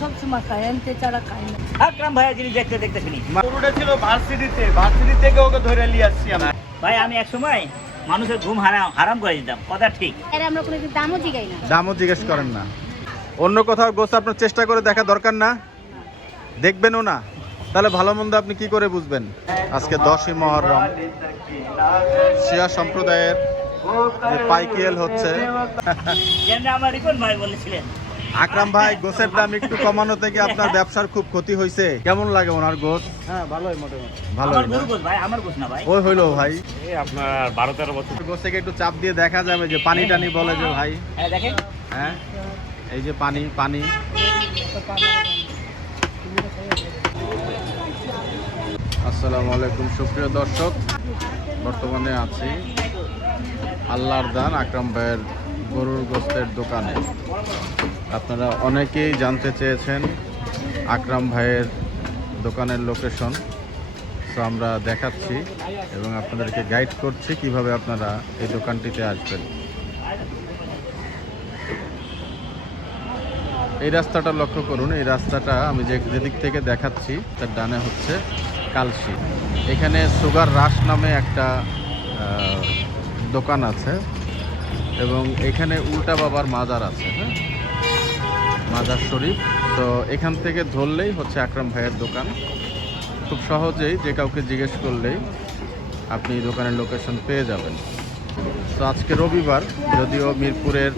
সবসময় খাই এমতে ছাড়া খাই না। আকরাম ভাইয়া জিনিস দেখতে দেখতে শুনি। গরুটা ছিল ভার্সিটিতে ভার্সিটি থেকে ওকে ধরে নিয়ে আসছি আমরা। ভাই আমি এক সময় মানুষের ঘুম হারাম হারাম করে দিতাম কথা ঠিক। এর আমরা কোনো দামও জিগাই না। দামও জিজ্ঞেস করেন না। অন্য কোথাও গোস আপনার চেষ্টা করে দেখা দরকার না? দেখবেনও না। তাহলে ভালো মন্দ আপনি কি করে বুঝবেন? আজকে দশই মহরম। শিয়া সম্প্রদায়ের পাইকিয়েল হচ্ছে। আমার রিপন ভাই বলেছিলেন আকরাম ভাই গোসের দাম একটু কমানো থেকে আপনার ব্যবসার খুব ক্ষতি হয়েছে কেমন লাগে ওনার গোস? হ্যাঁ ভালোই মোটামুটি। ভালো আমার গরু গোস ভাই আমার গোস না ভাই। ওই হইল ভাই। এই আপনার বারো তেরো বছর। গোস থেকে একটু চাপ দিয়ে দেখা যাবে যে পানি টানি বলে যে ভাই। হ্যাঁ দেখেন। হ্যাঁ এই যে পানি পানি। আসসালামু আলাইকুম সুপ্রিয় দর্শক। বর্তমানে আছি আল্লাহর দান আকরাম ভাইয়ের গরুর গোস্তের দোকানে। আপনারা অনেকেই জানতে চেয়েছেন আকরাম ভাইয়ের দোকানের লোকেশন। তো আমরা দেখাচ্ছি এবং আপনাদেরকে গাইড করছি কীভাবে আপনারা এই দোকানটিতে আসবেন। এই রাস্তাটা লক্ষ্য করুন, এই রাস্তাটা আমি যে যেদিক থেকে দেখাচ্ছি, তার ডানে হচ্ছে কালশি। এখানে সুগার রাস নামে একটা দোকান আছে এবং এখানে উল্টা বাবার মাজার আছে হ্যাঁ? মাজার শরীফ। তো এখান থেকে ধরলেই হচ্ছে আকরাম ভাইয়ের দোকান। খুব সহজেই যে কাউকে জিজ্ঞেস করলেই আপনি দোকানের লোকেশন পেয়ে যাবেন। তো আজকে রবিবার, যদিও মিরপুরের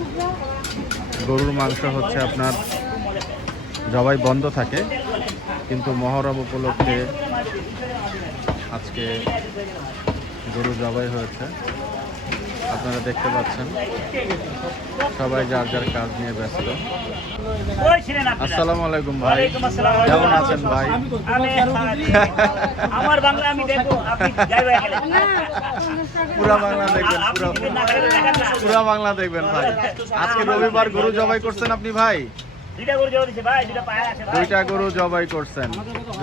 গরুর মাংস হচ্ছে আপনার জবাই বন্ধ থাকে, কিন্তু মহরম উপলক্ষে আজকে গরু জবাই হয়েছে। আপনারা দেখতে পাচ্ছেন। সবাই যার যার কাজ নিয়ে ব্যস্ত। আসসালামু আলাইকুম ভাই। কেমন আছেন ভাই? আমার বাংলা আমি দেখব পুরা বাংলা দেখবেন পুরা। বাংলা দেখবেন ভাই। আজকে রবিবার গরু জবাই করছেন আপনি ভাই? দুইটা গরু জবাই করছেন।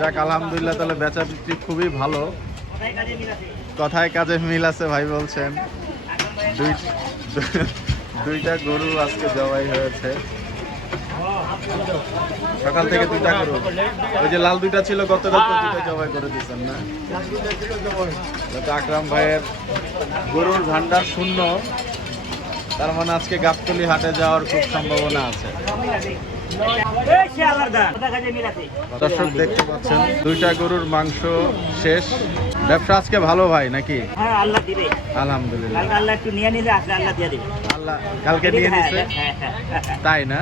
যাক আলহামদুলিল্লাহ তাহলে বেচা বিক্রি খুবই ভালো। কোথায় কাজে মিল আছে ভাই বলছেন। দুই দুইটা গরু আজকে জবাই হয়েছে। সকাল থেকে দুইটা গরু। ওই যে লাল দুইটা ছিল গত তো দুইটা জবাই করে দিচ্ছেন না? আকরাম ভাইয়ের গরুর ভান্ডার শূন্য। তার মানে আজকে গাবতলি হাটে যাওয়ার খুব সম্ভাবনা আছে। দর্শক দেখতে পাচ্ছেন দুইটা গরুর মাংস শেষ। ব্যবসা আজকে ভালো ভাই নাকি? হ্যাঁ আলহামদুলিল্লাহ। আল্লাহ একটু নিয়ে নিলে আল্লাহ দিয়ে দিবে। আল্লাহ কালকে নিয়ে নিছে? হ্যাঁ, হ্যাঁ। তাই না?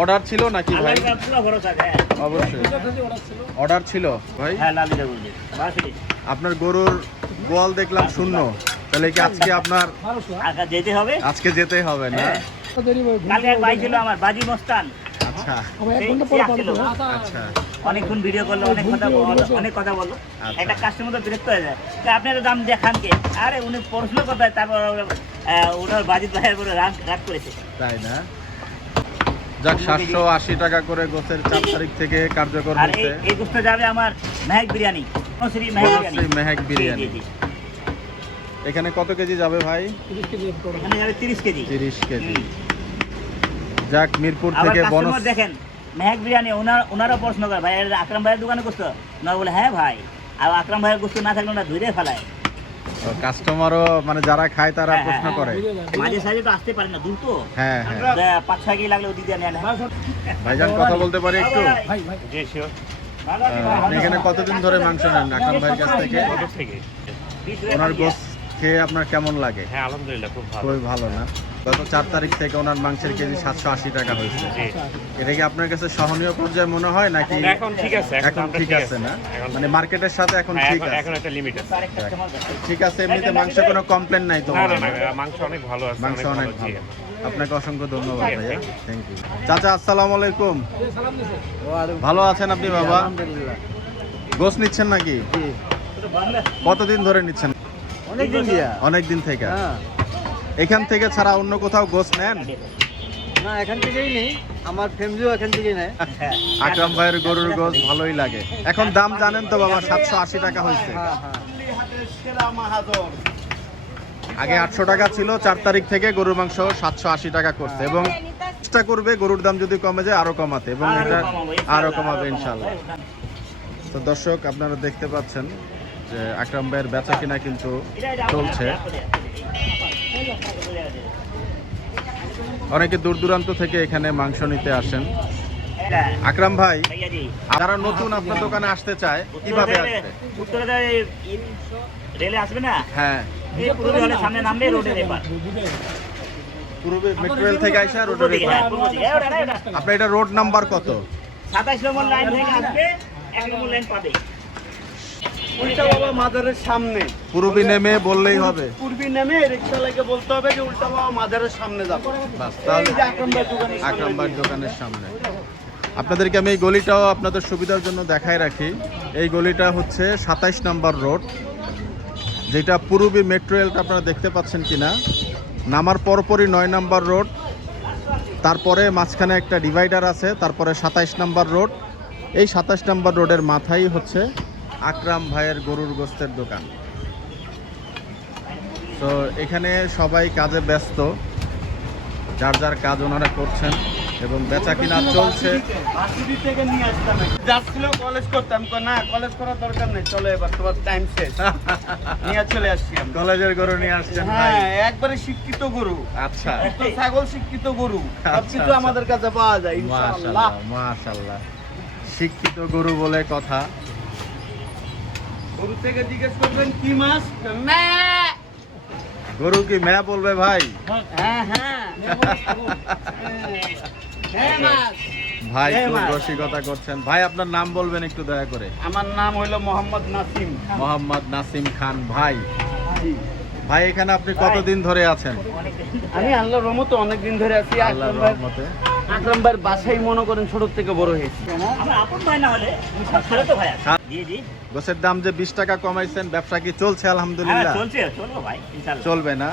অর্ডার ছিল নাকি ভাই। অবশ্যই। অর্ডার ছিল ভাই? আপনার গরুর গোয়াল দেখলাম শূন্য। তাহলে কি আজকে আপনার যেতে হবে? আজকে যেতেই হবে না? কালকে এক ভাই ছিল আমার? বাজি মস্তান। আচ্ছা। আসছিল। আচ্ছা। অনেকক্ষণ ভিডিও করল অনেক কথা বলল অনেক কথা বলল। আচ্ছা। একটা কাস্টমার তো বিরক্ত হয়ে যায়। আপনারা দাম দেখান কে? আরে উনি কথায় তারপর ওনার বাজিত ভাইয়ের রাগ রাগ করেছে। তাই না? যাক সাতশো আশি টাকা করে গোছের চার তারিখ থেকে কার্যকর এই হচ্ছে এই গুস্ত যাবে আমার মেহেক বিরিয়ানি। বনশ্রী মেহেক বিরিয়ানি। এখানে কত কেজি যাবে ভাই? এখানে যাবে তিরিশ কেজি। তিরিশ কেজি। যাক মিরপুর থেকে বনস দেখেন মেহেক বিরিয়ানি ওনার ওনারও প্রশ্ন করে ভাই আকরাম ভাইয়ের দোকানে করতো ওনারা বলে হ্যাঁ ভাই। আর আকরাম ভাইয়ের গোস্ত না থাকলে ওনারা ধুয়ে ফেলায়। কাস্টমারও মানে যারা খায় তারা হ্যাঁ, প্রশ্ন হ্যাঁ, করে। হ্যাঁ। মাঝে সাঝে তো আসতে পারে না দূর তো। হ্যাঁ হ্যাঁ। পাঁচ ছয় কেজি লাগলে ওদিক দিয়ে নেয় ভাইজান কথা বলতে পারি একটু? জি শিওর এখানে কতদিন ধরে মাংস নেন আকরাম ভাইয়ের কাছ থেকে? ওনার গোস খেয়ে আপনার কেমন লাগে? হ্যাঁ আলহামদুলিল্লাহ খুব ভালো। খুবই ভালো না? গত চার তারিখ থেকে ওনার মাংসের কেজি সাতশো আশি টাকা হয়েছে। এটা কি আপনার কাছে সহনীয় পর্যায়ে মনে হয় নাকি এখন ঠিক আছে এখন ঠিক আছে না? মানে মার্কেটের সাথে এখন হ্যাঁ, ঠিক আছে। এখন একটা লিমিট আছে। কাস্টমার ঠিক আছে এমনিতে মাংস কোনো কমপ্লেন নাই তো না না না মাংস অনেক ভালো আছে মাংস অনেক ভালো আপনাকে অসংখ্য ধন্যবাদ ভাইয়া। থ্যাংক ইউ চাচা আসসালামু আলাইকুম। ভালো আছেন আপনি বাবা? গোস নিচ্ছেন নাকি? কতদিন ধরে নিচ্ছেন অনেকদিন দিয়া। অনেক দিন থেকে। হ্যাঁ। এখান থেকে ছাড়া অন্য কোথাও গোস নেন? না এখান থেকেই নেই। আমার ফ্যামিলিও এখান থেকেই নেয়। আকরাম ভাইয়ের গরুর গোস ভালোই লাগে। এখন দাম জানেন তো বাবা সাতশো আশি টাকা হয়েছে। হ্যাঁ হ্যাঁ। আগে আটশো টাকা ছিল চার তারিখ থেকে গরুর মাংস সাতশো আশি টাকা করছে এবং চেষ্টা করবে গরুর দাম যদি কমে যায় আরও কমাতে এবং এটা আরও কমাবে ইনশাল্লাহ। তো দর্শক আপনারা দেখতে পাচ্ছেন যে আকরাম ভাইয়ের বেচা কিনা কিন্তু চলছে। অনেকে দূর দূরান্ত থেকে এখানে মাংস নিতে আসেন। আকরাম ভাই যারা নতুন আপনার দোকানে আসতে চায় কীভাবে আসবে? রেলে আসবে না? হ্যাঁ। এই পূর্ব হলে সামনে নামবে রোডের এপার। পূর্বে মেট্রো রেল থেকে আইসা রোডের এপার। হ্যাঁ, ওটা। আপনার এটা রোড নাম্বার কত? সাতাশ নম্বর লাইন থেকে আসবে এক নম্বর লাইন পাবে। উল্টা বাবা মাদারের সামনে। পূর্বী নেমে বললেই হবে। পূর্বী নেমে রিক্সাওয়ালাকে বলতে হবে যে উল্টা বাবা মাদারের সামনে যাব। বাস তাহলে দোকানের সামনে। আপনাদেরকে আমি এই গলিটাও আপনাদের সুবিধার জন্য দেখাই রাখি। এই গলিটা হচ্ছে সাতাইশ নাম্বার রোড যেটা পূর্বী মেট্রো রেলটা আপনারা দেখতে পাচ্ছেন কিনা। নামার পরপরই নয় নাম্বার রোড তারপরে মাঝখানে একটা ডিভাইডার আছে তারপরে সাতাইশ নাম্বার রোড। এই সাতাইশ নাম্বার রোডের মাথায় হচ্ছে আকরাম ভাইয়ের গরুর গোস্তের দোকান। তো এখানে সবাই কাজে ব্যস্ত যার যার কাজ ওনারা করছেন এবং বেচা কিনা চলছে। ভার্সিটি থেকে নিয়ে আসতাম যাচ্ছিল কলেজ করতাম না কলেজ করার দরকার নেই চলো এবার তোমার টাইম শেষ। নিয়ে চলে আসছি কলেজের গরু নিয়ে আসছেন হ্যাঁ একবারে শিক্ষিত গরু। আচ্ছা। তো ছাগল শিক্ষিত গরু। সবকিছু আচ্ছা। আমাদের কাছে পাওয়া যায় ইনশাআল্লাহ। শিক্ষিত গরু বলে কথা। গরু থেকে জিজ্ঞেস করবেন কি মাছ? গরু কি ম্যা বলবে ভাই? হ্যাঁ হ্যাঁ হ্যাঁ ভাই মা। রসিকতা করছেন। ভাই আপনার নাম বলবেন একটু দয়া করে। আমার নাম হইল মোহাম্মদ নাসিম মোহাম্মদ নাসিম খান ভাই। ভাই। এখানে আপনি কতদিন ধরে আছেন? আমি আল্লাহর রহমতে অনেকদিন ধরে আছি। আল্লাহর রহমতে। আকরাম ভাইয়ের বাসাই মনে করেন ছোট থেকে বড় হয়েছি। আমার আপন ভাই না হলে ছেলে তো ভাই আছে। হ্যাঁ। জি জি গোছের দাম যে বিশ টাকা কমাইছেন ব্যবসা কি চলছে হ্যাঁ আলহামদুলিল্লাহ চলছে চলবো ভাই ইনশাল্লাহ চলবে না?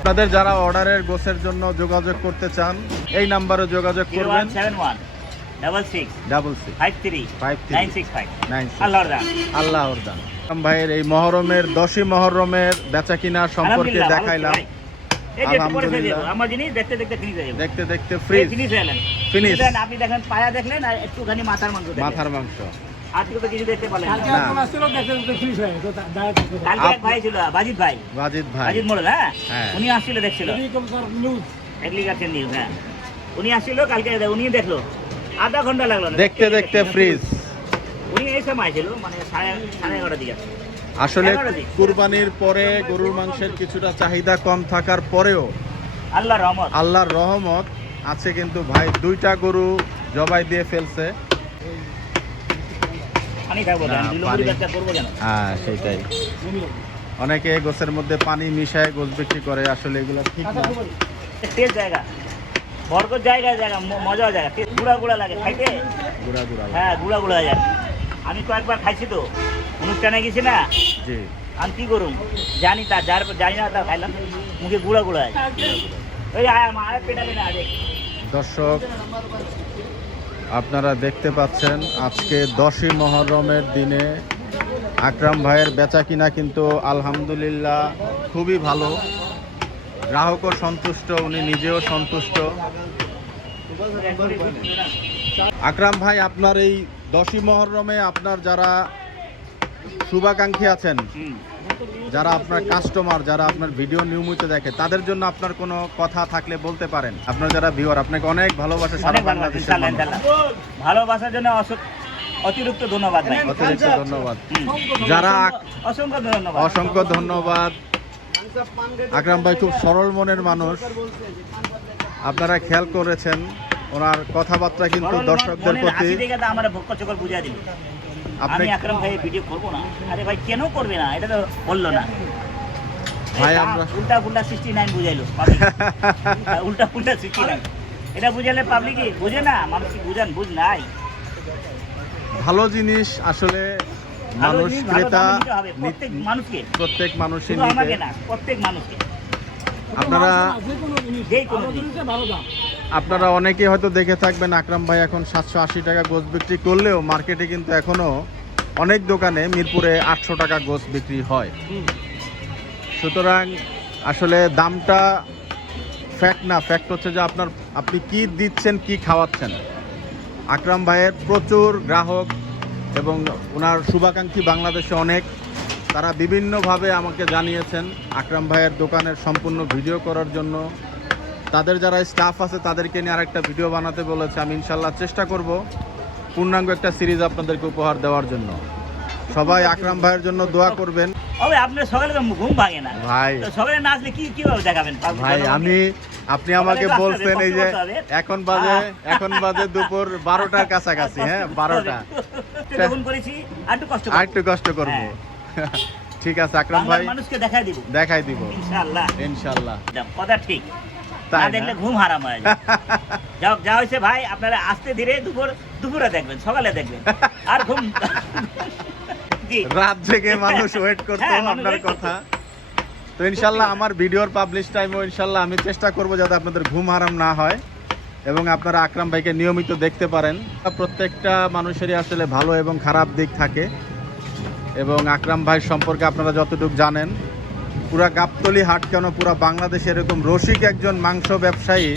আপনাদের যারা অর্ডারের গোছের জন্য যোগাযোগ করতে চান এই নাম্বারে যোগাযোগ করবেন। Double six double six. Five three five nine six five. Nine আল্লাহর দান। আল্লাহ দান। ভাইয়ের এই মহরমের দশই মহরমের বেচা কিনা সম্পর্কে দেখাইলাম। দেখতে দেখতে ফ্রিজ ফ্রিজ ফিনিশ হয়ে গেলেন Finish। দেখলেন, আপনি দেখেন পায়া দেখলেন আর একটুখানি মাথার মাংস মাথার মাংস। আজকে তো কিছু দেখতে পারলেন না। না কালকে এক ভাই ছিল বাজিদ ভাই। বাজিদ ভাই। বাজিদ মোড়ল হ্যাঁ? হ্যাঁ। উনি আসছিল দেখছিল। এগ্রিকালচার নিউজ হ্যাঁ। উনি আসছিল কালকে উনি দেখল। আধা ঘণ্টা লাগল দেখতে দেখতে ফ্রিজ উনি এই সময় ছিল মানে সাড়ে সাড়ে এগারোটার দিকে আসলে কুরবানির পরে গরুর মাংসের কিছুটা চাহিদা কম থাকার পরেও আল্লাহ রহমত। আল্লাহর রহমত আছে কিন্তু ভাই দুইটা গরু জবাই দিয়ে ফেলছে। হ্যাঁ সেটাই। অনেকে গোছের মধ্যে পানি মিশায় গোছ বিক্রি করে আসলে এগুলো ঠিক না। তেজ জায়গা। বরকত জায়গা জায়গা ম- মজার জায়গা। গুড়া গুড়া লাগে খাইতে? গুড়া গুড়া হ্যাঁ গুড়া গুড়া যায় আমি কয়েকবার খাইছি তো। অনুষ্ঠানে গেছি না? জি। আমি কি করুম? জানি তা যার জানি না তা খাইলাম। মুখে গুড়া গুড়া ওই না দর্শক আপনারা দেখতে পাচ্ছেন আজকে দশই মহরমের দিনে আকরাম ভাইয়ের বেচা কিনা কিন্তু আলহামদুলিল্লাহ খুবই ভালো। গ্রাহকও সন্তুষ্ট উনি নিজেও সন্তুষ্ট। আকরাম ভাই আপনার এই দশই মহরমে আপনার যারা শুভাকাঙ্ক্ষী আছেন যারা আপনার কাস্টমার যারা আপনার ভিডিও নিয়মিত দেখে তাদের জন্য আপনার কোনো কথা থাকলে বলতে পারেন। আপনার যারা ভিউয়ার আপনাকে অনেক ভালোবাসে সারা। ইনশাল্লাহ ভালোবাসার জন্য অতিরিক্ত ধন্যবাদ অতিরিক্ত ধন্যবাদ। যারা অসংখ্য- অসংখ্য ধন্যবাদ। অসংখ্য ধন্যবাদ আকরাম ভাই খুব সরল মনের মানুষ। আপনারা খেয়াল করেছেন ওনার কথাবার্তা কিন্তু দর্শকদের প্রতি হাসি দেখে তো আমার ভক্ত চকর বুঝিয়ে দিল। আমি আকরাম ভাই ভিডিও করব না। আরে ভাই কেন করবে না? এটা তো বলল না। ভাই, আমরা- উল্টা ফুল্টা সিক্সটি নাইন বুঝাইলো উল্টা ফুল্টা সিক্সটি নাইন এটা বুঝালে পাবলিক বুঝে না মানুষ কি বুঝান বুঝ নাই। ভালো জিনিস আসলে মানুষ ক্রেতা প্রত্যেক মানুষকে। প্রত্যেক আমাকে না প্রত্যেক মানুষকে। আপনারা যেই কোনো জিনিস। আপনারা অনেকেই হয়তো দেখে থাকবেন আকরাম ভাই এখন সাতশো আশি টাকা গোস বিক্রি করলেও মার্কেটে কিন্তু এখনও অনেক দোকানে মিরপুরে আটশো টাকা গোস বিক্রি হয়। সুতরাং আসলে দামটা ফ্যাক্ট না ফ্যাক্ট হচ্ছে যে আপনার আপনি কি দিচ্ছেন কি খাওয়াচ্ছেন। আকরাম ভাইয়ের প্রচুর গ্রাহক এবং ওনার শুভাকাঙ্ক্ষী বাংলাদেশে অনেক। তারা বিভিন্নভাবে আমাকে জানিয়েছেন আকরাম ভাইয়ের দোকানের সম্পূর্ণ ভিডিও করার জন্য। তাদের যারা স্টাফ আছে তাদেরকে নিয়ে আরেকটা ভিডিও বানাতে বলেছে। আমি ইনশাল্লাহ চেষ্টা করব পূর্ণাঙ্গ একটা সিরিজ আপনাদেরকে উপহার দেওয়ার জন্য। সবাই আকরাম ভাইয়ের জন্য দোয়া করবেন। আপনার সকালে ঘুম ভাঙে না। ভাই। সকালে না কি কীভাবে দেখাবেন? ভাই আমি আপনি আমাকে বলছেন এই যে। এখন বাজে এখন বাজে দুপুর বারোটার কাছাকাছি হ্যাঁ বারোটা। যখন আর একটু কষ্ট করব। ঠিক আছে আকরাম ভাই। মানুষকে দেখাই দিব। দেখাই দিব। ইনশাআল্লাহ। ইনশাল্লাহ কথা ঠিক। না? দেখলে ঘুম হারাম হয়ে যায় যাও যা হয়েছে ভাই আপনারা আস্তে ধীরে দুপুর দুপুরে দেখবেন সকালে দেখবেন। আর ঘুম রাত জেগে মানুষ ওয়েট করতো হ্যাঁ, আপনার কথা। তো ইনশাল্লাহ আমার ভিডিওর পাবলিশ টাইমও ইনশাল্লাহ আমি চেষ্টা করব যাতে আপনাদের ঘুম হারাম না হয় এবং আপনারা আকরাম ভাইকে নিয়মিত দেখতে পারেন। প্রত্যেকটা মানুষেরই আসলে ভালো এবং খারাপ দিক থাকে এবং আকরাম ভাই সম্পর্কে আপনারা যতটুকু জানেন পুরা গাবতলি হাট কেন? পুরা বাংলাদেশে এরকম রসিক একজন মাংস ব্যবসায়ী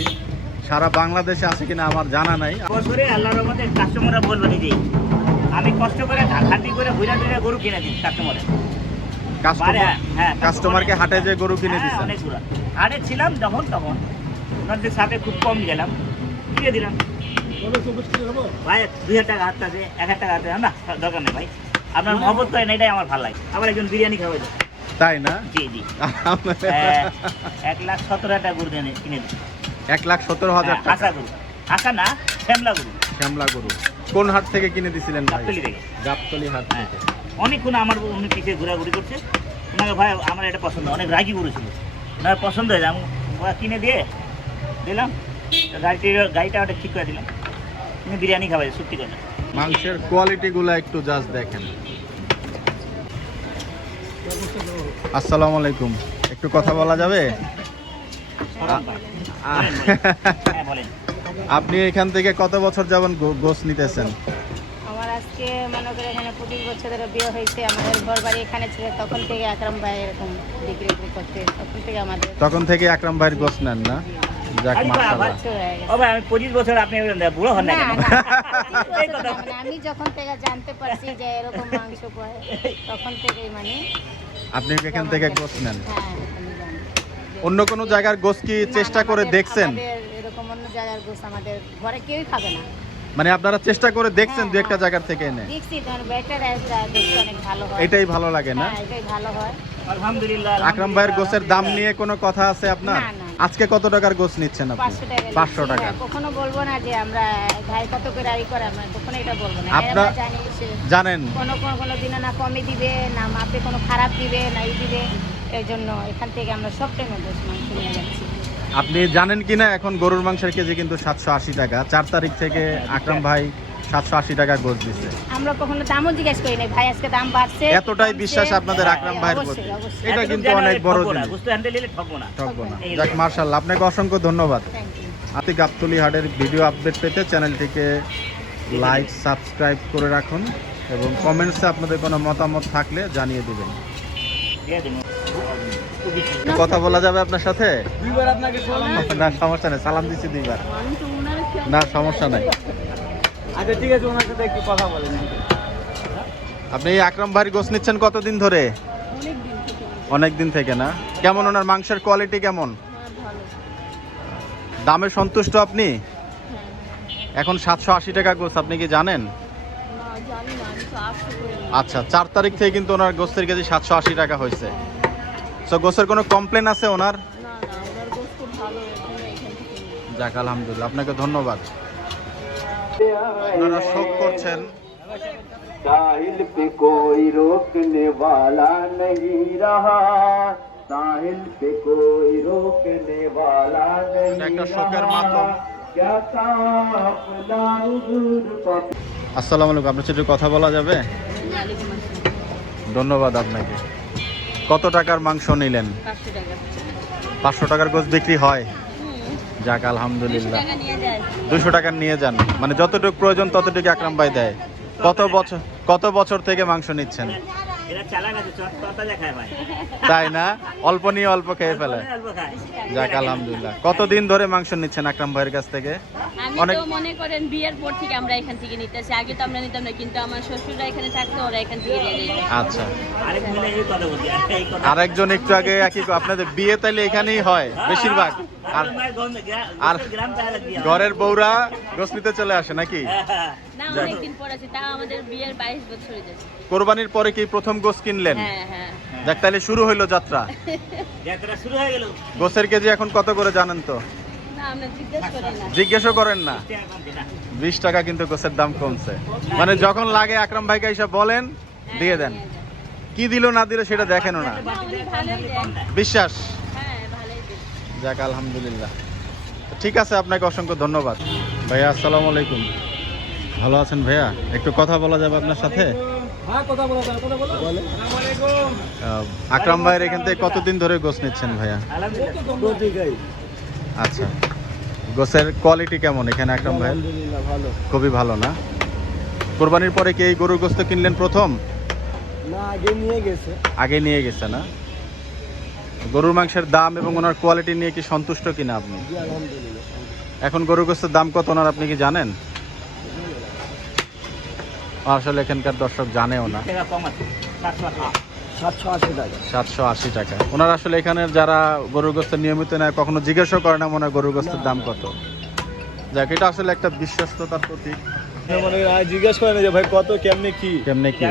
সারা বাংলাদেশে আছে কিনা আমার জানা নাই। বছরে আল্লাহর রহমতে কাস্টমাররা বলবে নিজে আমি কষ্ট করে ঘাটি করে ঘুরে ঘুরে গরু কিনে দিই কাস্টমার কাস্টমারকে হাটে যে গরু কিনে হ্যাঁ, অনেকগুলো। হাটে ছিলাম যখন তখন। ওনাদের সাথে খুব কম গেলাম। দিয়ে দিলাম। ভাই দুই হাজার টাকা হাত আছে এক হাজার টাকা হাতে না দরকার নেই ভাই। আপনার মহব্বত করেন এটাই আমার ভালো লাগে। আবার একজন বিরিয়ানি খাওয়াই দেয় তাই না? জি জি। এক লাখ সতেরো হাজার গরু কিনে এক লাখ সতেরো হাজার হ্যাঁ, টাকা। গরু। হাসা না শ্যামলা গরু। শ্যামলা গরু। কোন হাট থেকে কিনে দিছিলেন ভাই? গাবতলী থেকে। গাবতলি হাট হ্যাঁ। থেকে। অনেকক্ষণ আমার উনি পিছিয়ে ঘোরাঘুরি করছে। ওনাকে ভাই আমার এটা পছন্দ। অনেক রাগি গরু ছিল। ওনার পছন্দ হয়েছে। আমি কিনে দিয়ে দিলাম। গাড়িটি গাড়িটা ওটা ঠিক করে দিলাম। বিরিয়ানি খাবে সত্যি কথা মাংসের কোয়ালিটি গুলো একটু জাস্ট দেখেন। আসসালামু আলাইকুম। একটু কথা বলা যাবে। হ্যাঁ আপনি এখান থেকে কত বছর যাবেন গোস নিতেছেন? আমার আজকে মনে করে এখানে পঁচিশ বছর ধরে বিয়ে হয়েছে আমাদের ঘর বাড়ি এখানে ছিল তখন থেকে আকরাম ভাই এরকম বিক্রি করতে তখন থেকে আমাদের তখন থেকে আকরাম ভাইয়ের গোস নেন না? যাক মাশাআল্লাহ। বছর গেছে। ও ভাই আমি পঁচিশ বছর আপনি বুড়ো হন না না, কেন? না, এই কথা মানে আমি যখন থেকে জানতে পারছি যে এরকম মাংস পায় তখন থেকেই মানে আপনি এখান থেকে গোস নেন। হ্যাঁ অন্য কোনো জায়গার গোস কি চেষ্টা করে দেখছেন? এরকম অন্য জায়গার গোস আমাদের ঘরে কেউই খাবে না। মানে আপনারা চেষ্টা করে দেখছেন হ্যাঁ, দু একটা হ্যাঁ। জায়গার থেকে এনে? হয়। এটাই ভালো লাগে না? হ্যাঁ এটাই ভালো হয়। আলহামদুলিল্লাহ আকরাম ভাইয়ের গোসের দাম নিয়ে কোনো কথা আছে আপনার। আজকে কত টাকার গোস নিচ্ছেন আপনি? পাঁচশো টাকা হ্যাঁ, কখনো বলব না যে আমরা ভাই কত করে আই করে আমরা কখনো এটা বলব না। আপনার- জানেন। কোনো কোনো কোনো দিনে না কমে দিবে না মাপে কোনো খারাপ দিবে না ই দিবে। এই জন্য এখান থেকে আমরা সব টাইমে গোস মাংস নিয়ে যাচ্ছি। আপনি জানেন কিনা? এখন গরুর মাংসের কেজি কিন্তু সাতশো আশি টাকা। চার তারিখ থেকে। আকরাম ভাই সাতশো আশি টাকা গোস দিছে। আমরা কখনো দামও জিজ্ঞেস করি নাই। ভাই আজকে দাম বাড়ছে। এতটাই বিশ্বাস আপনাদের আকরাম ভাইয়ের প্রতি। এটা কিন্তু অনেক বড় জিনিস। ঠকবো না। যাক মার্শাল্লাহ আপনাকে অসংখ্য ধন্যবাদ। You. গাবতলি হাটের ভিডিও আপডেট পেতে চ্যানেলটিকে লাইক সাবস্ক্রাইব করে রাখুন এবং কমেন্টসে আপনাদের কোনো মতামত থাকলে জানিয়ে দেবেন। কথা বলা যাবে আপনার সাথে? দুইবার আপনাকে সালাম না সমস্যা নেই সালাম দিচ্ছি দুইবার। না সমস্যা নাই। আচ্ছা ঠিক আছে ওনার সাথে একটু কথা বলেন আপনি এই আকরাম ভাইয়ের গোস নিচ্ছেন কতদিন ধরে? অনেক দিন থেকে না? কেমন ওনার মাংসের কোয়ালিটি কেমন? দামে সন্তুষ্ট আপনি? এখন সাতশো আশি টাকা গোস আপনি কি জানেন? আচ্ছা চার তারিখ থেকে কিন্তু ওনার গোস্তের কেজি সাতশো আশি টাকা হয়েছে। সো গোসের কোনো কমপ্লেন আছে ওনার? যাক আলহামদুলিল্লাহ আপনাকে ধন্যবাদ। ওনারা শোক করছেন साहिल पे कोई रोकने वाला नहीं रहा साहिल पे कोई रोकने वाला नहीं এটা একটা শোকের মাতম रहा क्या काफला उधर पर আসসালামু আলাইকুম আপনার সাথে একটু কথা বলা যাবে ধন্যবাদ আপনাকে কত টাকার মাংস নিলেন পাঁচশো টাকার গোছ বিক্রি হয় যাক আলহামদুলিল্লাহ। দুশো টাকার নিয়ে যান। মানে যতটুকু প্রয়োজন ততটুকু আকরাম ভাই দেয়। কত বছর কত বছর থেকে মাংস নিচ্ছেন? তাই না? অল্প নিয়ে অল্প খেয়ে ফেলে। যাক আলহামদুলিল্লাহ। কতদিন ধরে মাংস নিচ্ছেন আকরাম ভাইয়ের কাছ থেকে? অনেক- মনে করেন বিয়ের পর থেকে আমরা এখান থেকে নিতেছি। আগে তো আমরা নিতাম না কিন্তু আমার শ্বশুররা এখানে থাকতো ওরা এখান থেকে আচ্ছা। আরেকজন একটু আগে একই ক- আপনাদের বিয়ে তাইলে এখানেই হয় বেশিরভাগ। আর? ঘরের বউরা গোস নিতে চলে আসে নাকি? হ্যাঁ, না অনেকদিন পর আছে তা আমাদের বিয়ের বাইশ বছর হয়ে যাচ্ছে। কোরবানির পরে কি প্রথম গোস কিনলেন? হ্যাঁ হ্যাঁ। তাহলে শুরু হইল যাত্রা। যাত্রা শুরু হয়ে গেল। গোসের কেজি এখন কত করে জানেন তো? না আমরা জিজ্ঞেস করি না। জিজ্ঞেসও করেন না। বিশ টাকা কিন্তু গোসের দাম কমছে। মানে যখন লাগে আকরাম ভাইকে এসে বলেন দিয়ে দেন। কি দিল না দিল সেটা দেখেনও না। বিশ্বাস? হ্যাঁ যাক আলহামদুলিল্লাহ। ঠিক আছে আপনাকে অসংখ্য ধন্যবাদ। ভাইয়া আসসালামু আলাইকুম। ভালো আছেন ভাইয়া? একটু কথা বলা যাবে আপনার সাথে? আকরাম ভাইয়ের এখান থেকে কতদিন ধরে গোস নিচ্ছেন ভাইয়া? আচ্ছা। গোসের কোয়ালিটি কেমন এখানে আকরাম ভালো। খুবই ভালো না? কোরবানির পরে কি এই গরুর গোস্ত কিনলেন প্রথম? না আগে নিয়ে গেছে। আগে নিয়ে গেছে না? গরুর মাংসের দাম এবং ওনার কোয়ালিটি নিয়ে কি সন্তুষ্ট কিনা আপনি? এখন গরু গোস্তের দাম কত ওনার আপনি কি জানেন? আসলে এখানকার দর্শক জানেও না। টাকা কম আছে সাতশো আশি। টাকা। সাতশো আশি টাকা। ওনার আসলে এখানের যারা গরুর গোস্ত নিয়মিত নেয় কখনো জিজ্ঞাসাও করে না মনে হয় গরুর গোস্তের দাম কত। যাক এটা আসলে একটা বিশ্বস্ততার প্রতীক। মানে জিজ্ঞাসা করে না যে ভাই কত কেমনে কি? কেমনে কি?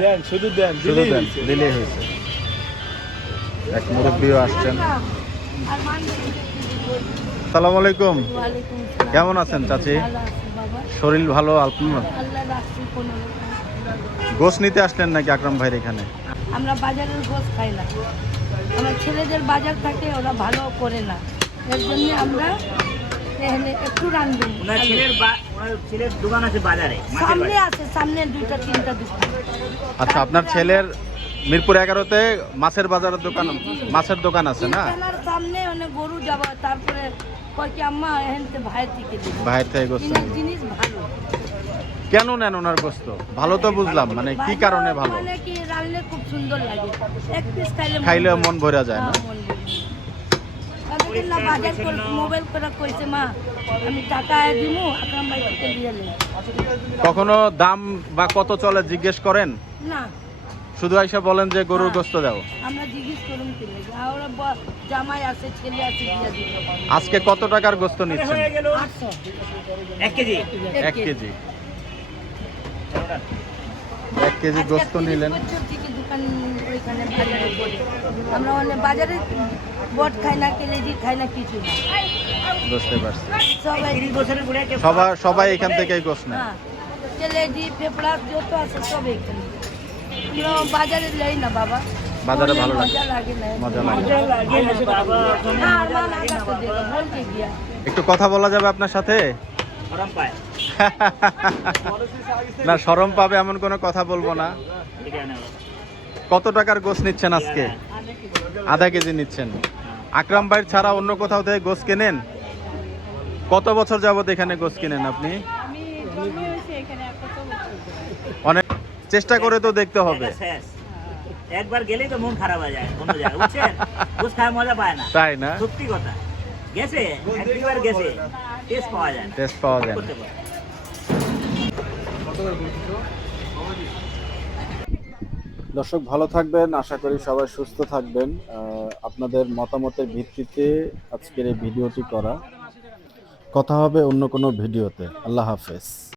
দেন শুধু দেন শুধু দেন দিলেই হয়েছে। এক মুরব্বীও আসছেন। সালাম আলাইকুম। কেমন আছেন চাচি? শরীর ভালো আপনার। গোস নিতে আসলেন নাকি আকরাম ভাইয়ের এখানে? আমরা বাজারের গোস খাই না। আমার ছেলেদের বাজার থাকে ওরা ভালো করে না। এর জন্য আমরা এখানে একটু রান্ধবো ওনার ছেলের ওনার ছেলের দোকান আছে বাজারে সামনে আছে সামনে দুইটা তিনটা দোকান। আচ্ছা আপনার ছেলের মিরপুর এগারোতে মাছের বাজারের দোকান মাছের দোকান আছে না? সামনে অনেক গরু যাব তারপরে কয় কি আম্মা এখানতে ভাইয়ের থেকে ভাইয়ের থেকে গোস্ত জিনিস জিনিস ভালো। কেন নেন ওনার গোস্ত? ভালো তো বুঝলাম মানে কি কারণে ভালো? মানে কি রান্না খুব সুন্দর লাগে। এক পিস খাইলে মন ভরে। যায় না? হ্যাঁ, ভরে। তাদেরকে না বাজার করে মোবাইল করে কইছে মা আমি টাকা দিমু আকরাম ভাই থেকে দিয়ে কখনো দাম বা কত চলে জিজ্ঞেস করেন? না। শুধু আইসা বলেন যে গরুর গোস্ত দাও। আমরা জিজ্ঞেস করুন কি লাগে আর জামাই আছে ছেলে আছে দিয়ে দিল আজকে কত টাকার গোস্ত নিচ্ছেন? হয়ে গেল আটশো। এক কেজি? এক কেজি। এক কেজি গোস্ত নিলেন। দোকান ওইখানে বাজারে পড়ে আমরা অনেক বাজারে বট খাই না কেলেজি খাই না কিছু না। বুঝতে পারছি। সবাই এখান থেকেই গোস্ত নেয়। হ্যাঁ কেলেজি ফেফড়া যত আছে সব এখানে। বাজারে লই না বাবা। বাজারে ভালো লাগে। মজা লাগে একটু কথা বলা যাবে আপনার সাথে? না শরম পাবে এমন কোনো কথা বলব না। কত টাকার গোস নিচ্ছেন আজকে? আধা কেজি নিচ্ছেন। আকরাম ভাইয়ের ছাড়া অন্য কোথাও থেকে গোস কেনেন? কত বছর যাবত এখানে গোস কিনেন আপনি। অনেক চেষ্টা করে তো দেখতে হবে। একবার গেলেই তো মন খারাপ হয়ে যায় অন্য জায়গায় বুঝছেন? বুঝ খায় মজা পায় না। তাই না? সত্যি কথা। গেছে? একবার গেছে। টেস্ট পাওয়া যায় না। টেস্ট পাওয়া যায় না। দর্শক ভালো থাকবেন আশা করি সবাই সুস্থ থাকবেন। আপনাদের মতামতের ভিত্তিতে আজকের এই ভিডিওটি করা। কথা হবে অন্য কোনো ভিডিওতে। আল্লাহ হাফেজ।